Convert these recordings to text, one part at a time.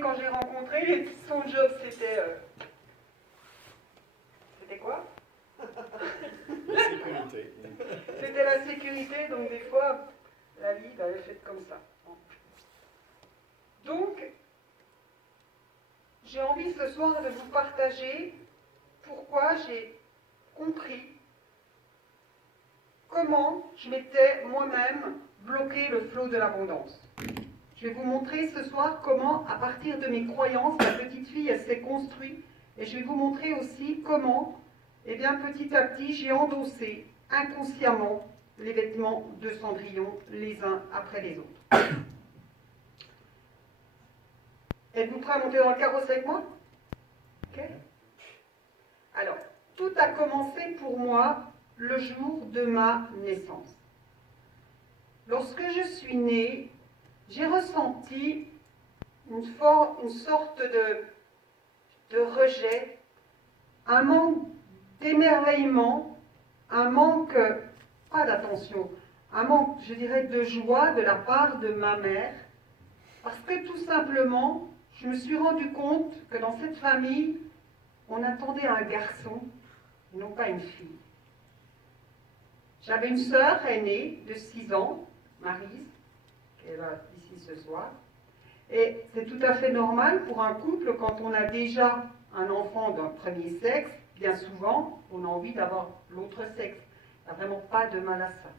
Quand j'ai rencontré, son job c'était quoi? Sécurité. C'était la sécurité, donc des fois, la vie elle est faite comme ça. Donc, j'ai envie ce soir de vous partager pourquoi j'ai compris comment je m'étais moi-même bloqué le flot de l'abondance. Je vais vous montrer ce soir comment, à partir de mes croyances, la petite fille elle s'est construite, et je vais vous montrer aussi comment, eh bien, petit à petit, j'ai endossé inconsciemment les vêtements de Cendrillon les uns après les autres. Êtes-vous prêts à monter dans le carrosse avec moi? Ok. Alors, tout a commencé pour moi le jour de ma naissance. Lorsque je suis née, j'ai ressenti une sorte de rejet, un manque d'émerveillement, un manque, pas d'attention, un manque, je dirais, de joie de la part de ma mère, parce que tout simplement, je me suis rendu compte que dans cette famille, on attendait un garçon, non pas une fille. J'avais une sœur aînée de 6 ans, Maryse, qui est là ici ce soir, et c'est tout à fait normal pour un couple, quand on a déjà un enfant d'un premier sexe, bien souvent, on a envie d'avoir l'autre sexe. Il n'y a vraiment pas de mal à ça.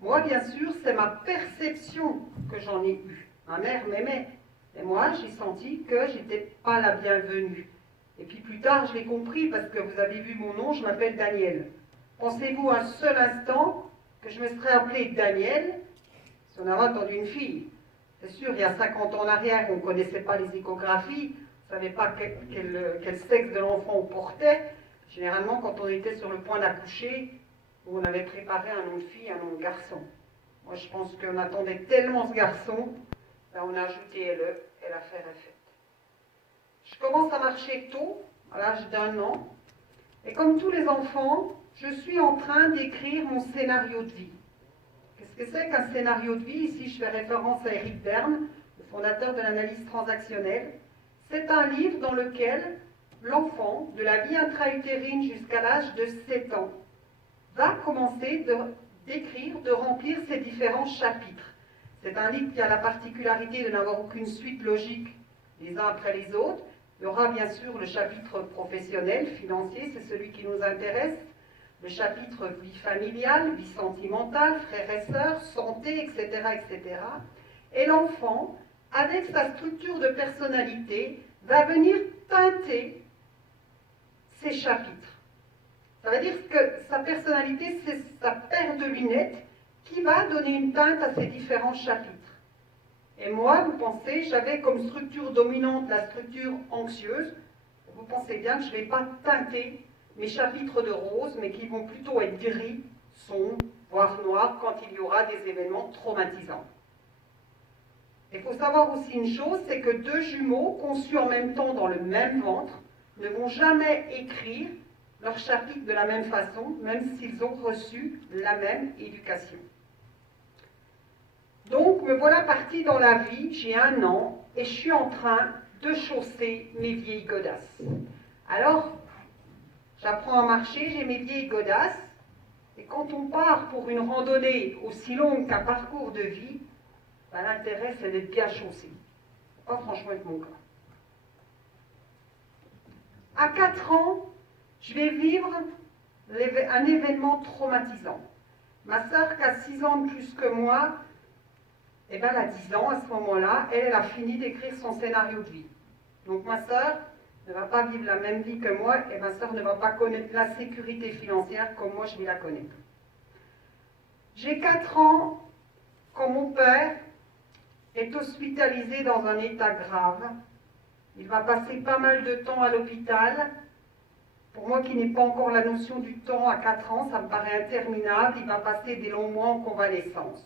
Moi, bien sûr, c'est ma perception que j'en ai eue. Ma mère m'aimait, et moi, j'ai senti que je n'étais pas la bienvenue. Et puis plus tard, je l'ai compris, parce que vous avez vu mon nom, je m'appelle Daniel. Pensez-vous un seul instant que je me serais appelée Daniel si on avait entendu une fille? C'est sûr, il y a 50 ans en arrière, on ne connaissait pas les échographies, on ne savait pas quel sexe de l'enfant on portait. Généralement, quand on était sur le point d'accoucher, on avait préparé un nom de fille, un nom de garçon. Moi, je pense qu'on attendait tellement ce garçon, ben on a ajouté LE, et l'affaire est faite. Je commence à marcher tôt, à l'âge d'1 an, et comme tous les enfants, je suis en train d'écrire mon scénario de vie. Qu'est-ce que c'est qu'un scénario de vie? Ici, je fais référence à Eric Berne, le fondateur de l'analyse transactionnelle. C'est un livre dans lequel l'enfant, de la vie intra-utérine jusqu'à l'âge de 7 ans, va commencer d'écrire, de remplir ses différents chapitres. C'est un livre qui a la particularité de n'avoir aucune suite logique les uns après les autres. Il y aura bien sûr le chapitre professionnel, financier, c'est celui qui nous intéresse. Le chapitre vie familiale, vie sentimentale, frères et sœurs, santé, etc., etc. Et l'enfant, avec sa structure de personnalité, va venir teinter ces chapitres. Ça veut dire que sa personnalité, c'est sa paire de lunettes qui va donner une teinte à ces différents chapitres. Et moi, vous pensez, j'avais comme structure dominante la structure anxieuse. Vous pensez bien que je ne vais pas teinter mes chapitres de rose, mais qui vont plutôt être gris, sombres, voire noirs, quand il y aura des événements traumatisants. Il faut savoir aussi une chose, c'est que 2 jumeaux conçus en même temps dans le même ventre ne vont jamais écrire leur chapitre de la même façon, même s'ils ont reçu la même éducation. Donc, me voilà partie dans la vie, j'ai 1 an, et je suis en train de chausser mes vieilles godasses. Alors, j'apprends à marcher, j'ai mes vieilles godasses, et quand on part pour une randonnée aussi longue qu'un parcours de vie, ben, l'intérêt c'est d'être bien chaussé. Pas franchement être mon cas. À 4 ans, je vais vivre un événement traumatisant. Ma sœur, qui a 6 ans de plus que moi, eh ben, elle a 10 ans à ce moment-là, elle a fini d'écrire son scénario de vie. Donc ma sœur ne va pas vivre la même vie que moi, et ma sœur ne va pas connaître la sécurité financière comme moi je vais la connaître. J'ai 4 ans quand mon père est hospitalisé dans un état grave. Il va passer pas mal de temps à l'hôpital. Pour moi qui n'ai pas encore la notion du temps à 4 ans, ça me paraît interminable. Il va passer des longs mois en convalescence.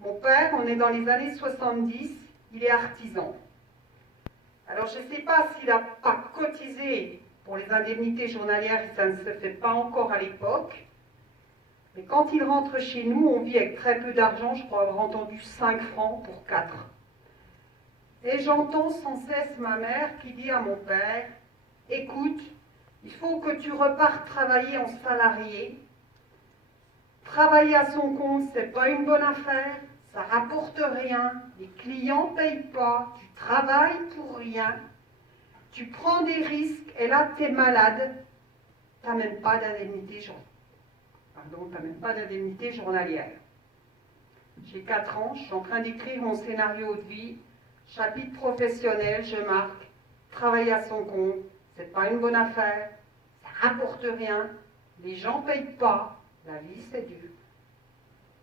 Mon père, on est dans les années 70, il est artisan. Alors je ne sais pas s'il n'a pas cotisé pour les indemnités journalières, ça ne se fait pas encore à l'époque. Mais quand il rentre chez nous, on vit avec très peu d'argent, je crois avoir entendu 5 francs pour 4. Et j'entends sans cesse ma mère qui dit à mon père, « Écoute, il faut que tu repartes travailler en salarié. Travailler à son compte, c'est pas une bonne affaire, ça rapporte rien, les clients ne payent pas, tu travailles pour rien, tu prends des risques et là tu es malade, tu n'as même pas d'indemnité journalière. » J'ai 4 ans, je suis en train d'écrire mon scénario de vie, chapitre professionnel, je marque, travailler à son compte, c'est pas une bonne affaire, ça rapporte rien, les gens ne payent pas, la vie c'est dur.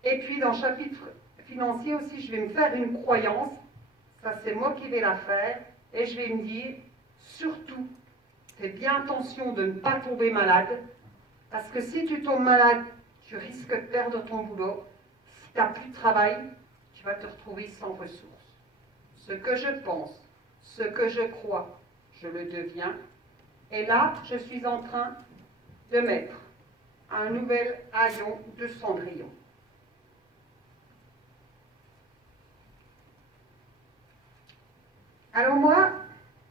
Et puis dans le chapitre financier aussi, je vais me faire une croyance, ça c'est moi qui vais la faire, et je vais me dire, surtout, fais bien attention de ne pas tomber malade, parce que si tu tombes malade, tu risques de perdre ton boulot. Si tu n'as plus de travail, tu vas te retrouver sans ressources. Ce que je pense, ce que je crois, je le deviens. Et là, je suis en train de mettre un nouvel haillon de Cendrillon. Alors moi,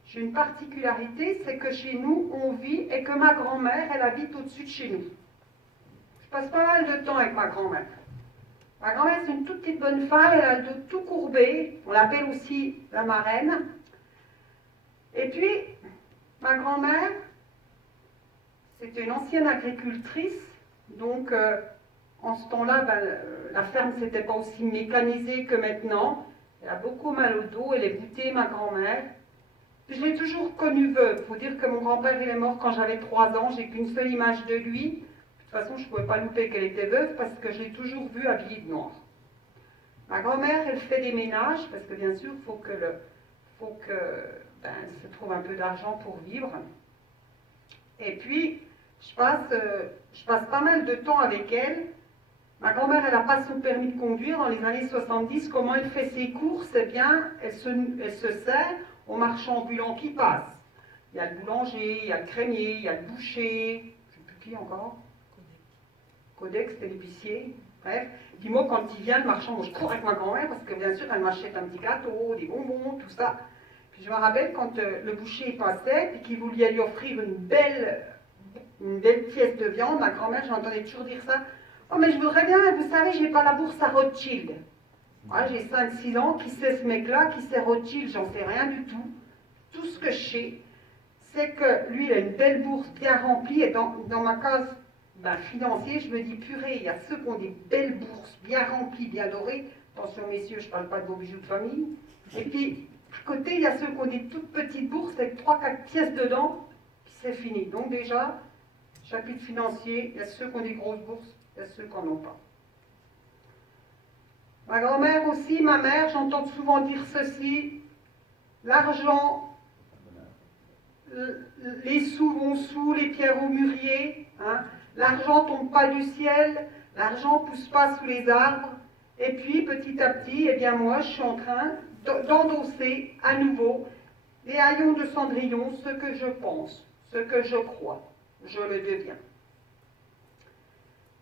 j'ai une particularité, c'est que chez nous, on vit et que ma grand-mère, elle habite au-dessus de chez nous. Je passe pas mal de temps avec ma grand-mère. Ma grand-mère, c'est une toute petite bonne femme, elle a le dos tout courbé, on l'appelle aussi la marraine. Et puis, ma grand-mère, c'était une ancienne agricultrice, donc en ce temps-là, la ferme n'était pas aussi mécanisée que maintenant. Elle a beaucoup mal au dos, elle est boutée, ma grand-mère. Je l'ai toujours connue veuve. Il faut dire que mon grand-père il est mort quand j'avais 3 ans, j'ai qu'une seule image de lui. De toute façon, je ne pouvais pas louper qu'elle était veuve parce que je l'ai toujours vue habillée de noir. Ma grand-mère, elle fait des ménages parce que bien sûr, il faut que se trouve un peu d'argent pour vivre. Et puis, je passe pas mal de temps avec elle. Ma grand-mère, elle n'a pas son permis de conduire dans les années 70. Comment elle fait ses courses? Eh bien, elle se sert aux marchands ambulants qui passent. Il y a le boulanger, il y a le crémier, il y a le boucher, je ne sais plus qui encore. Codex, c'était l'épicier. Bref, dis-moi quand il vient le marchand, moi je cours avec ma grand-mère parce que bien sûr elle m'achète un petit gâteau, des bonbons, tout ça. Puis je me rappelle quand le boucher passait et qu'il voulait lui offrir une belle pièce de viande, ma grand-mère, j'entendais toujours dire ça. Oh mais je voudrais bien, vous savez, je n'ai pas la bourse à Rothschild. Moi, j'ai 5-6 ans, qui sait ce mec-là, qui sait Rothschild, j'en sais rien du tout. Tout ce que je sais, c'est que lui, il a une belle bourse bien remplie, et dans ma case financier, je me dis, purée, il y a ceux qui ont des belles bourses bien remplies, bien dorées. Attention, messieurs, je ne parle pas de vos bijoux de famille. Et puis, à côté, il y a ceux qui ont des toutes petites bourses avec 3-4 pièces dedans, puis c'est fini. Donc déjà, chapitre financier, il y a ceux qui ont des grosses bourses, il y a ceux qui n'en ont pas. Ma grand-mère aussi, ma mère, j'entends souvent dire ceci, l'argent, les sous vont sous, les pierres au mûrier, hein. L'argent tombe pas du ciel, l'argent pousse pas sous les arbres, et puis petit à petit, eh bien moi, je suis en train d'endosser à nouveau les haillons de Cendrillon, ce que je pense, ce que je crois, je le deviens.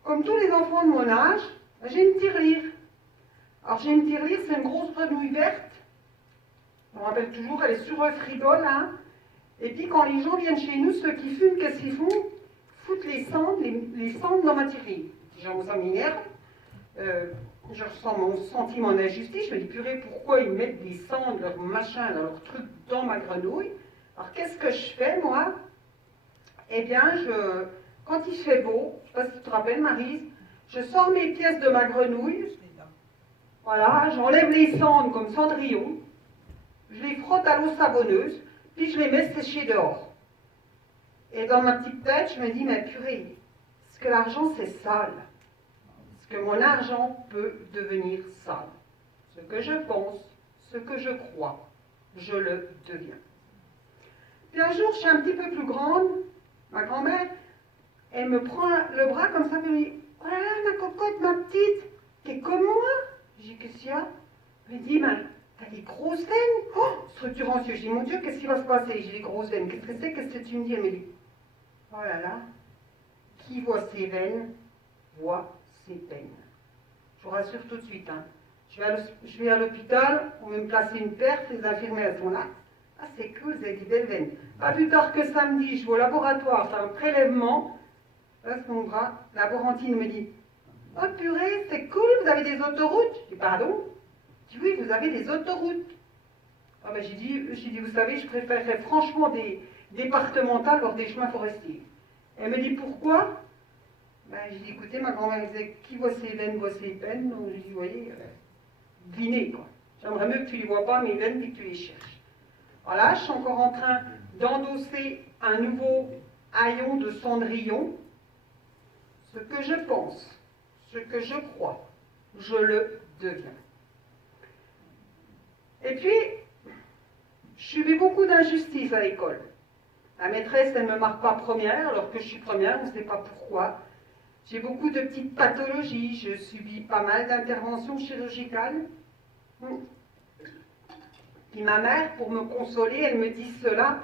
Comme tous les enfants de mon âge, j'ai une tirelire. Alors j'ai une tirelire, c'est une grosse grenouille verte. Je me rappelle toujours, elle est sur le frigo là. Et puis quand les gens viennent chez nous, ceux qui fument, qu'est-ce qu'ils font? Foutent les cendres dans ma tirelire. Genre ça m'énerve. Je ressens mon sentiment d'injustice. Je me dis purée, pourquoi ils mettent des cendres, leur machin, leur truc dans ma grenouille? Alors qu'est-ce que je fais moi? Eh bien, quand il fait beau, je ne sais pas si tu te rappelles Maryse, je sors mes pièces de ma grenouille. Voilà, j'enlève les cendres comme Cendrillon, je les frotte à l'eau savonneuse, puis je les mets sécher dehors. Et dans ma petite tête, je me dis, mais purée, est-ce que l'argent c'est sale? Est-ce que mon argent peut devenir sale? Ce que je pense, ce que je crois, je le deviens. Puis un jour, je suis un petit peu plus grande, ma grand-mère, elle me prend le bras comme ça, elle me dit, voilà ma cocotte, ma petite, t'es comme moi? J'ai dit, qu'est-ce qu'il y a? Elle me dit, ben, t'as des grosses veines? Oh, structurant, je dis, mon Dieu, qu'est-ce qui va se passer? J'ai des grosses veines. Qu'est-ce que c'est? Qu'est-ce que tu me dis? Elle me dit, oh là là, qui voit ses veines, voit ses peines. Je vous rassure tout de suite, hein. Je vais à l'hôpital, on veut me placer une perf, les infirmières sont là. Ah, c'est cool, vous avez des belles veines. Pas plus tard que samedi, je vais au laboratoire faire un prélèvement. Là, c'est mon bras. La laborantine me dit: oh purée, c'est cool, vous avez des autoroutes. Je dis: pardon? Je dis: oui, vous avez des autoroutes. Ah ben, j'ai dit, vous savez, je préférerais franchement des départementales lors des chemins forestiers. Elle me dit: pourquoi? Ben, j'ai dit: écoutez, ma grand-mère disait: qui voit ses veines voit ses peines. Donc j'ai dit: vous voyez, devinez quoi. J'aimerais mieux que tu les vois pas, mes veines, puis que tu les cherches. Voilà, je suis encore en train d'endosser un nouveau haillon de Cendrillon. Ce que je pense, ce que je crois, je le deviens. Et puis, je subis beaucoup d'injustices à l'école. La maîtresse, elle ne me marque pas première, alors que je suis première, on ne sait pas pourquoi. J'ai beaucoup de petites pathologies, je subis pas mal d'interventions chirurgicales. Puis ma mère, pour me consoler, elle me dit cela: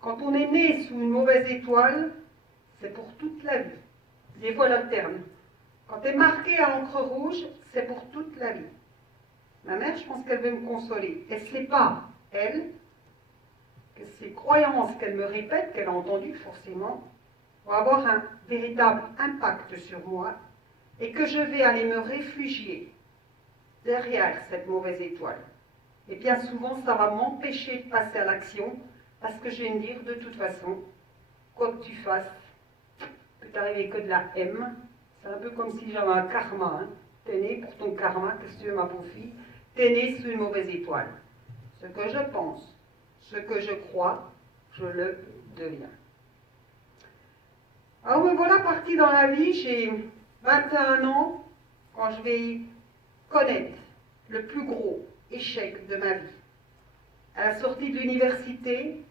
quand on est né sous une mauvaise étoile, c'est pour toute la vie. Des fois le terme. Quand tu es marqué à l'encre rouge, c'est pour toute la vie. Ma mère, je pense qu'elle veut me consoler. Elle ne sait pas, elle, que ces croyances qu'elle me répète, qu'elle a entendues forcément, vont avoir un véritable impact sur moi et que je vais aller me réfugier derrière cette mauvaise étoile. Et bien souvent, ça va m'empêcher de passer à l'action parce que je vais me dire: de toute façon, quoi que tu fasses, peut t'arriver que de la M. C'est un peu comme si j'avais un karma. Hein. T'es né pour ton karma, qu'est-ce que tu veux, ma pauvre fille? T'es né sous une mauvaise étoile. Ce que je pense, ce que je crois, je le deviens. Alors me voilà partie dans la vie, j'ai 21 ans, quand je vais connaître le plus gros échec de ma vie. À la sortie de l'université,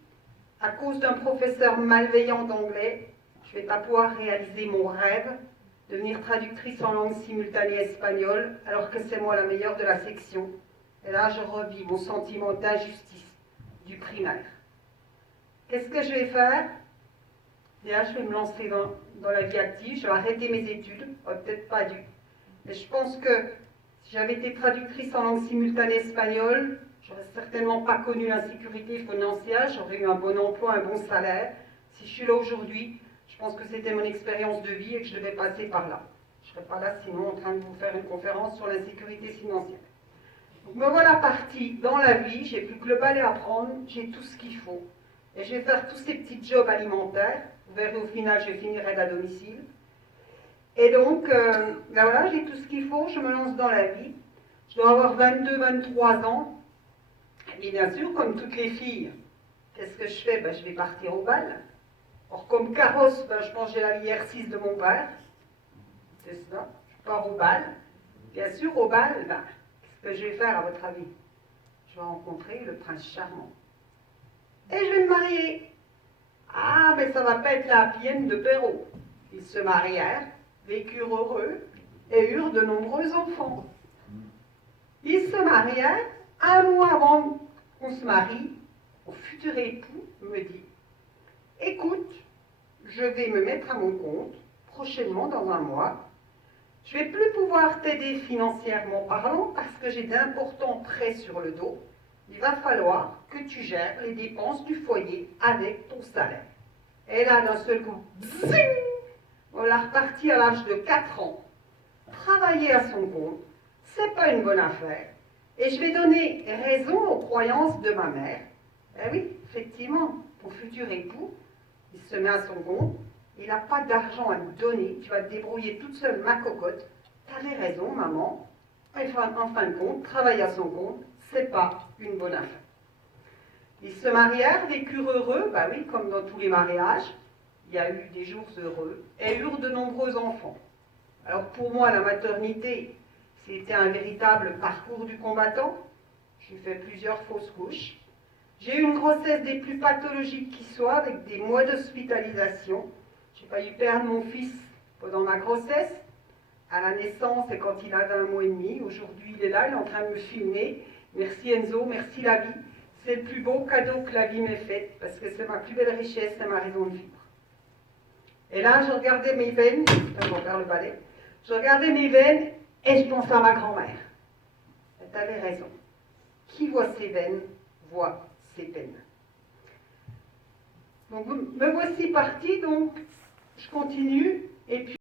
à cause d'un professeur malveillant d'anglais, je ne vais pas pouvoir réaliser mon rêve, devenir traductrice en langue simultanée espagnole, alors que c'est moi la meilleure de la section. Et là, je revis mon sentiment d'injustice du primaire. Qu'est-ce que je vais faire? Déjà, je vais me lancer dans la vie active, je vais arrêter mes études, peut-être pas dû. Mais je pense que si j'avais été traductrice en langue simultanée espagnole, j'aurais certainement pas connu l'insécurité financière, j'aurais eu un bon emploi, un bon salaire. Si je suis là aujourd'hui, je pense que c'était mon expérience de vie et que je devais passer par là. Je ne serais pas là sinon en train de vous faire une conférence sur l'insécurité financière. Donc me voilà partie dans la vie, j'ai plus que le balai à prendre, j'ai tout ce qu'il faut. Et je vais faire tous ces petits jobs alimentaires. Vous verrez au final, je finirai à domicile. Et donc, ben voilà, j'ai tout ce qu'il faut, je me lance dans la vie. Je dois avoir 22-23 ans. Et bien sûr, comme toutes les filles, qu'est-ce que je fais? Ben, je vais partir au bal. Or, comme carrosse, ben, je pense que j'ai la IR6 de mon père. C'est ça, je pars au bal. Bien sûr, au bal, ben, qu'est-ce que je vais faire à votre avis? Je vais rencontrer le prince charmant. Et je vais me marier. Ah, mais ça va pas être la pienne de Perrault. Ils se marièrent, vécurent heureux et eurent de nombreux enfants. Ils se marièrent, un mois avant qu'on se marie, mon futur époux me dit: écoute, je vais me mettre à mon compte prochainement dans un mois. Je ne vais plus pouvoir t'aider financièrement parlant parce que j'ai d'importants prêts sur le dos. Il va falloir que tu gères les dépenses du foyer avec ton salaire. Et là, d'un seul coup, zing, on l'a reparti à l'âge de 4 ans. Travailler à son compte, c'est pas une bonne affaire. Et je vais donner raison aux croyances de ma mère. Eh oui, effectivement, ton futur époux, il se met à son compte, il n'a pas d'argent à te donner, tu vas te débrouiller toute seule, ma cocotte. T'avais raison, maman. En fin de compte, travailler à son compte, c'est pas une bonne affaire. Ils se marièrent, vécurent heureux, bah oui, comme dans tous les mariages, il y a eu des jours heureux, et eurent de nombreux enfants. Alors pour moi, la maternité, c'était un véritable parcours du combattant. J'ai fait plusieurs fausses couches. J'ai eu une grossesse des plus pathologiques qui soient, avec des mois d'hospitalisation. J'ai failli perdre mon fils pendant ma grossesse, à la naissance et quand il avait 1 mois et demi. Aujourd'hui, il est là, il est en train de me filmer. Merci Enzo, merci la vie. C'est le plus beau cadeau que la vie m'ait fait, parce que c'est ma plus belle richesse, c'est ma raison de vivre. Et là, je regardais mes veines, je vais faire le balai, je regardais mes veines, Et je pense à ma grand-mère. Tu avais raison. Qui voit ses veines, voit ses peines. Donc me voici partie, donc je continue, et puis